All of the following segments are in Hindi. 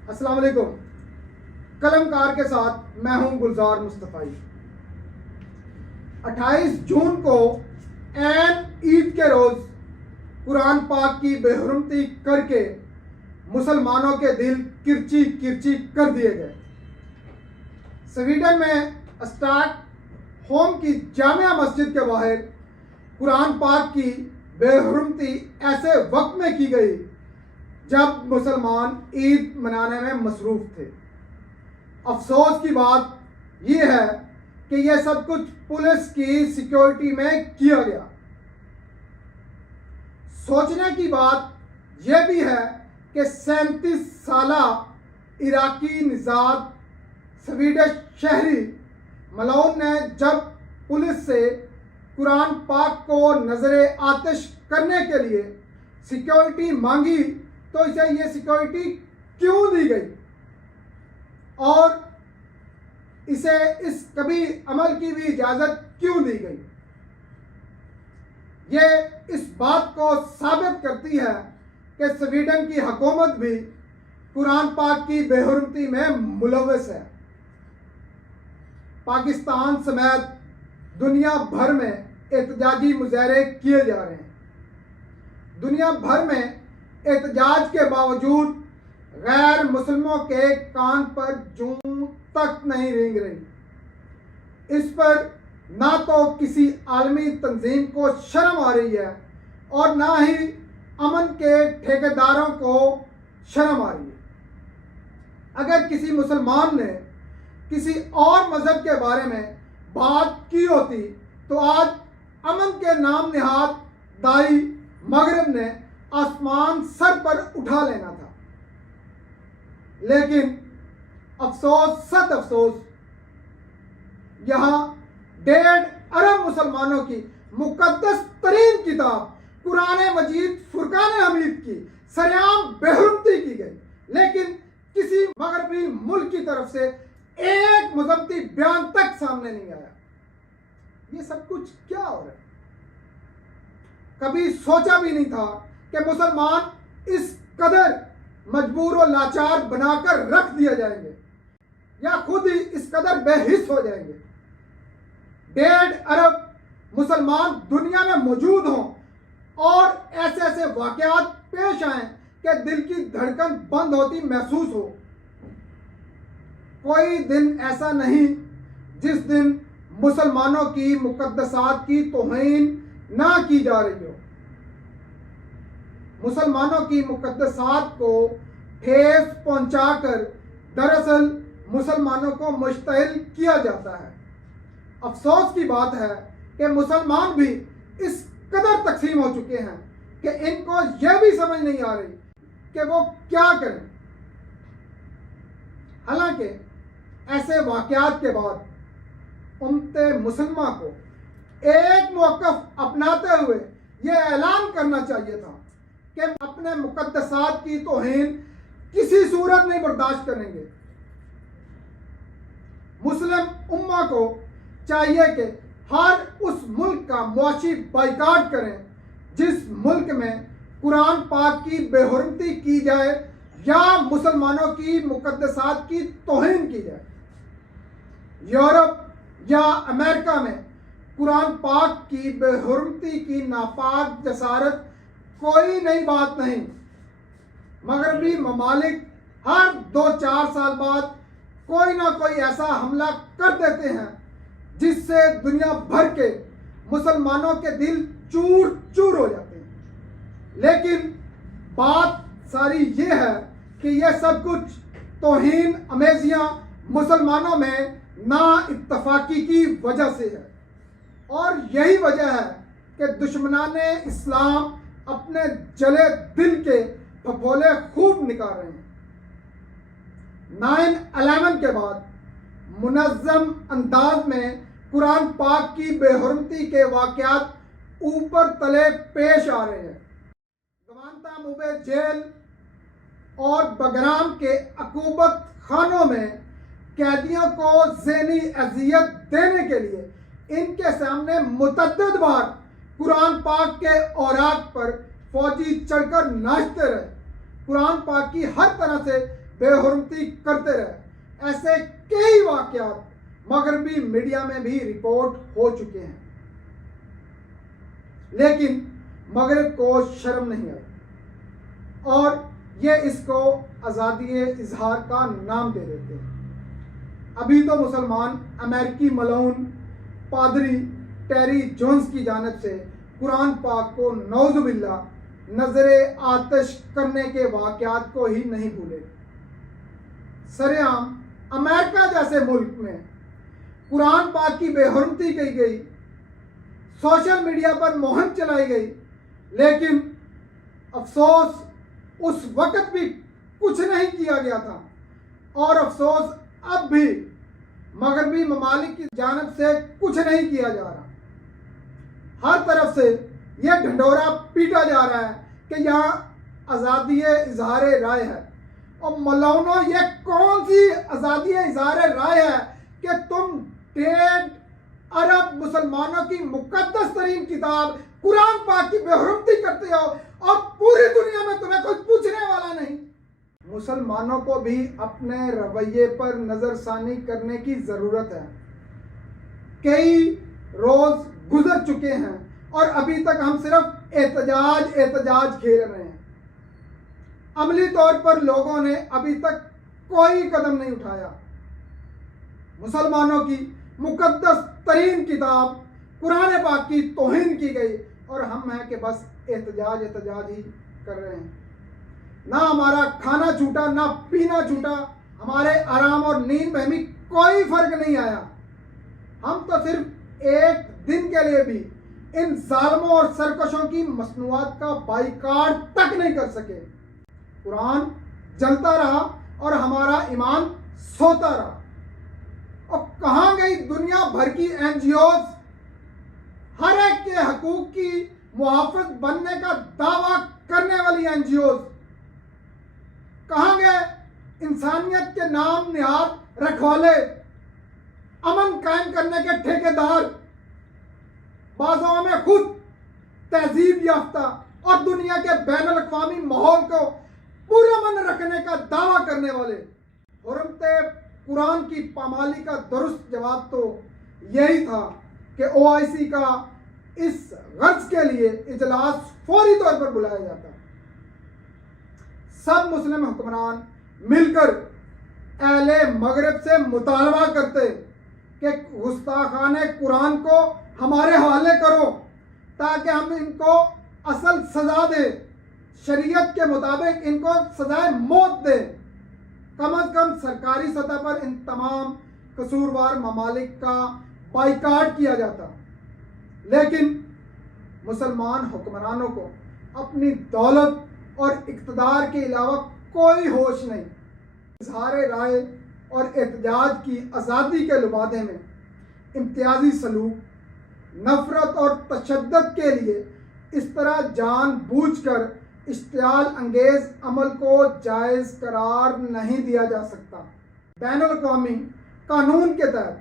अस्सलाम वालेकुम। कलमकार के साथ मैं हूं गुलजार मुस्तफ़ाई। 28 जून को ऐन ईद के रोज़ कुरान पाक की बेहुरमती करके मुसलमानों के दिल किरची किरची कर दिए गए। स्वीडन में स्टॉक होम की जामिया मस्जिद के बाहर कुरान पाक की बेहुरमती ऐसे वक्त में की गई जब मुसलमान ईद मनाने में मसरूफ़ थे। अफसोस की बात यह है कि यह सब कुछ पुलिस की सिक्योरिटी में किया गया। सोचने की बात यह भी है कि 37 साला इराकी निजाद स्वीडिश शहरी मलौन ने जब पुलिस से कुरान पाक को नजरे आतिश करने के लिए सिक्योरिटी मांगी तो इसे ये सिक्योरिटी क्यों दी गई और इसे इस कभी अमल की भी इजाजत क्यों दी गई। ये इस बात को साबित करती है कि स्वीडन की हुकूमत भी कुरान पाक की बेहुरमती में मुलव्वस है। पाकिस्तान समेत दुनिया भर में एहतजाजी मुजाहरे किए जा रहे हैं। दुनिया भर में एहतजाज के बावजूद गैर मुसलमानों के कान पर जूं तक नहीं रेंग रही। इस पर ना तो किसी आलमी तंजीम को शर्म आ रही है और ना ही अमन के ठेकेदारों को शर्म आ रही है। अगर किसी मुसलमान ने किसी और मजहब के बारे में बात की होती तो आज अमन के नाम निहाद दाई मगरब ने आसमान सर पर उठा लेना था। लेकिन अफसोस सत अफसोस, यहां 1.5 अरब मुसलमानों की मुकद्दस तरीन किताब कुरान मजीद फुरकान हमीद की सरेआम बेहुरमती की गई, लेकिन किसी मगरबी मुल्क की तरफ से एक मुज़म्मती बयान तक सामने नहीं आया। ये सब कुछ क्या हो रहा है? कभी सोचा भी नहीं था कि मुसलमान इस कदर मजबूर और लाचार बनाकर रख दिए जाएंगे या खुद ही इस कदर बेहिस हो जाएंगे। 1.5 अरब मुसलमान दुनिया में मौजूद हों और ऐसे ऐसे वाकयात पेश आए कि दिल की धड़कन बंद होती महसूस हो। कोई दिन ऐसा नहीं जिस दिन मुसलमानों की मुकद्दसात की तौहीन ना की जा रही हो। मुसलमानों की मुकद्दसात को ठेस पहुंचाकर दरअसल मुसलमानों को मुश्तइल किया जाता है। अफसोस की बात है कि मुसलमान भी इस कदर तकसीम हो चुके हैं कि इनको यह भी समझ नहीं आ रही कि वो क्या करें। हालांकि ऐसे वाकयात के बाद उम्मते मुसलमा को एक मौक़िफ़ अपनाते हुए यह ऐलान करना चाहिए था कि अपने मुकद्दसात की तौहीन किसी सूरत नहीं बर्दाश्त करेंगे। मुस्लिम उम्मा को चाहिए कि हर उस मुल्क का मुआशी बाइकाट करें जिस मुल्क में कुरान पाक की बेहुरमती की जाए या मुसलमानों की मुकद्दसात की तौहीन की जाए। यूरोप या अमेरिका में कुरान पाक की बेहुरमती की नापाक जसारत कोई नई बात नहीं। मगरबी ममालिक हर 2-4 साल बाद कोई ना कोई ऐसा हमला कर देते हैं जिससे दुनिया भर के मुसलमानों के दिल चूर चूर हो जाते हैं। लेकिन बात सारी ये है कि यह सब कुछ तौहीन अमेजियां मुसलमानों में ना इत्तफाकी की वजह से है और यही वजह है कि दुश्मनाने इस्लाम अपने जले दिल के फफोले खूब निकाल रहे हैं। 9/11 के बाद मुनज़्ज़म अंदाज में कुरान पाक की बेहुरमती के वाकयात ऊपर तले पेश आ रहे हैं। गवांतानामो जेल और बगराम के अकूबत खानों में कैदियों को ज़हनी अजियत देने के लिए इनके सामने मुतअद्दिद बार कुरान पाक के औराक पर फौजी चढ़कर नाचते रहे। कुरान पाक की हर तरह से बेहुरमती करते रहे। ऐसे कई वाकयात मगरबी मीडिया में भी रिपोर्ट हो चुके हैं, लेकिन मगरब को शर्म नहीं आई और ये इसको आज़ादी इजहार का नाम दे देते हैं। अभी तो मुसलमान अमेरिकी मलऊन पादरी टेरी जोन्स की जानिब से कुरान पाक को नौजुबिल्ला नजरे आतिश करने के वाकयात को ही नहीं भूले। सरेआम अमेरिका जैसे मुल्क में कुरान पाक की बेहुरमती की गई, सोशल मीडिया पर मुहिम चलाई गई, लेकिन अफसोस उस वक्त भी कुछ नहीं किया गया था और अफसोस अब भी मगरबी ममालिक की जानिब से कुछ नहीं किया जा रहा। हर तरफ से यह ढंढोरा पीटा जा रहा है कि यहाँ आज़ादी इजहार राय है। और मौलाना, ये कौन सी आज़ादी इजहार राय है कि तुम 1.5 अरब मुसलमानों की मुकद्दस तरीन किताब कुरान पाक की बेहुरमती करते हो और पूरी दुनिया में तुम्हें कोई पूछने वाला नहीं। मुसलमानों को भी अपने रवैये पर नज़रसानी करने की ज़रूरत है। कई रोज़ गुजर चुके हैं और अभी तक हम सिर्फ एहतजाज खेल रहे हैं। अमली तौर पर लोगों ने अभी तक कोई कदम नहीं उठाया। मुसलमानों की मुकद्दस तरीन किताब कुरान पाक की तौहीन की गई और हम हैं कि बस एहतजाज ही कर रहे हैं। ना हमारा खाना छूटा, ना पीना छूटा, हमारे आराम और नींद में भी कोई फर्क नहीं आया। हम तो सिर्फ एक दिन के लिए भी इन जालिमों और सरकशों की मसनूआत का बाइकाट तक नहीं कर सके। कुरान जलता रहा और हमारा ईमान सोता रहा। और कहाँ गई दुनिया भर की एनजीओज, हर एक के हकूक की मुहाफ़िज़ बनने का दावा करने वाली एनजीओज? कहाँ गए इंसानियत के नाम निहाद रखवाले, अमन कायम करने के ठेकेदार, बाज़ारों में खुद तहजीब याफ्ता और दुनिया के बैनुल अक़वामी माहौल को पुरअमन रखने का दावा करने वाले? हुर्मते कुरान की पामाली का दुरुस्त जवाब तो यही था कि OIC का इस गर्ज के लिए इजलास फौरी तौर पर बुलाया जाता। सब मुस्लिम हुक्मरान मिलकर अहले मगरब से मुतालबा करते कि गुस्ताखाने कुरान को हमारे हवाले करो ताकि हम इनको असल सजा दें, शरीयत के मुताबिक इनको सजाए मौत दें। कम अज कम सरकारी सतह पर इन तमाम कसूरवार ममालिक का बाइकाट किया जाता। लेकिन मुसलमान हुक्मरानों को अपनी दौलत और इक़्तिदार के अलावा कोई होश नहीं। इज़हार राय और एहतजाज की आज़ादी के लुबादे में इम्तियाजी सलूक, नफ़रत और तशद्दुद के लिए इस तरह जानबूझकर इश्तियाल अंगेज़ अमल को जायज़ करार नहीं दिया जा सकता। बैनुल अक़वामी कानून के तहत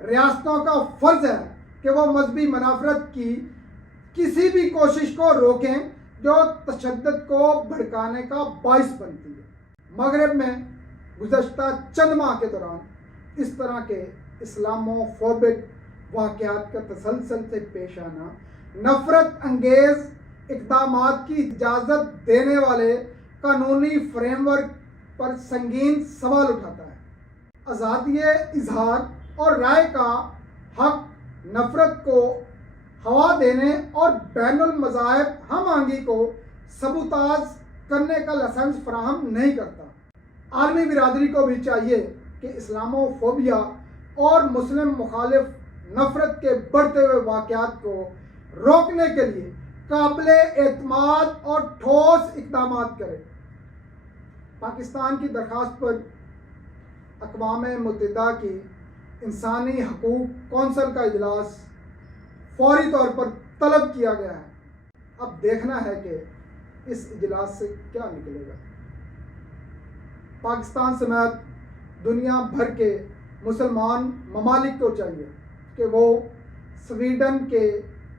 रियासतों का फ़र्ज़ है कि वो मजहबी मुनाफरत की किसी भी कोशिश को रोकें जो तशद्दुद को भड़काने का बाइस बनती है। मगरब में गुज़श्ता चंद माह के दौरान इस तरह के इस्लामोफोबिक वाक़यात का तसलसल से पेश आना नफ़रत अंगेज़ इक़दामात की इजाज़त देने वाले कानूनी फ्रेमवर्क पर संगीन सवाल उठाता है। आज़ादी इजहार और राय का हक नफ़रत को हवा देने और बैनुल मज़ाहिब हम आंगी को सबूताज करने का लाइसेंस फराहम नहीं करता। आलमी बिरादरी को भी चाहिए कि इस्लामोफोबिया और मुस्लिम मुखालिफ नफ़रत के बढ़ते हुए वाक़यात को रोकने के लिए काबिले एतमाद और ठोस इक़दामात करे। पाकिस्तान की दरख्वास्त पर अक़वाम मुत्तहिदा की इंसानी हकूक़ कौंसिल का इजलास फौरी तौर पर तलब किया गया है। अब देखना है कि इस इजलास से क्या निकलेगा। पाकिस्तान समेत दुनिया भर के मुसलमान ममालिक को चाहिए कि वो स्वीडन के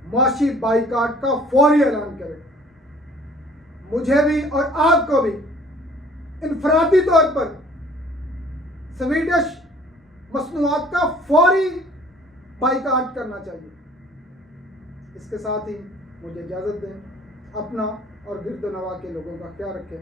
मुआशी बाइकाट का फौरी ऐलान करें। मुझे भी और आपको भी इनफरादी तौर पर स्वीडिश मसनूआत का फौरी बाइकाट करना चाहिए। इसके साथ ही मुझे इजाज़त दें। अपना और गिरदोनवा के लोगों का ख्याल रखें।